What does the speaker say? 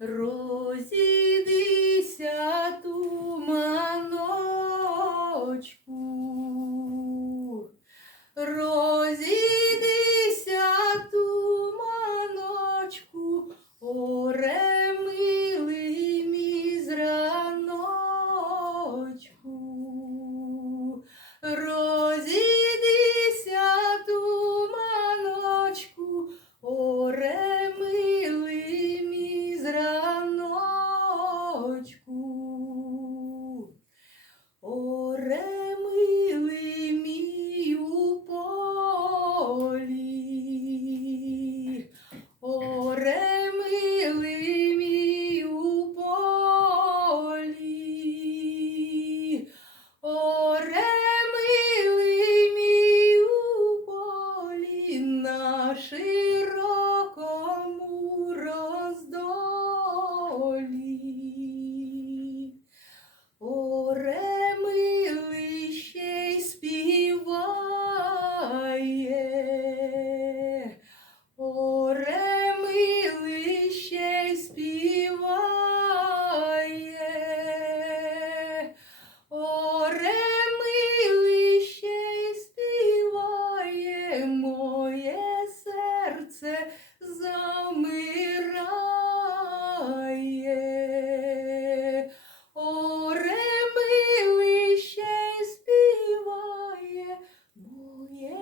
Розійдися туманочку. Розійдися Оре серце замирає, О, ремили ще й співає моє.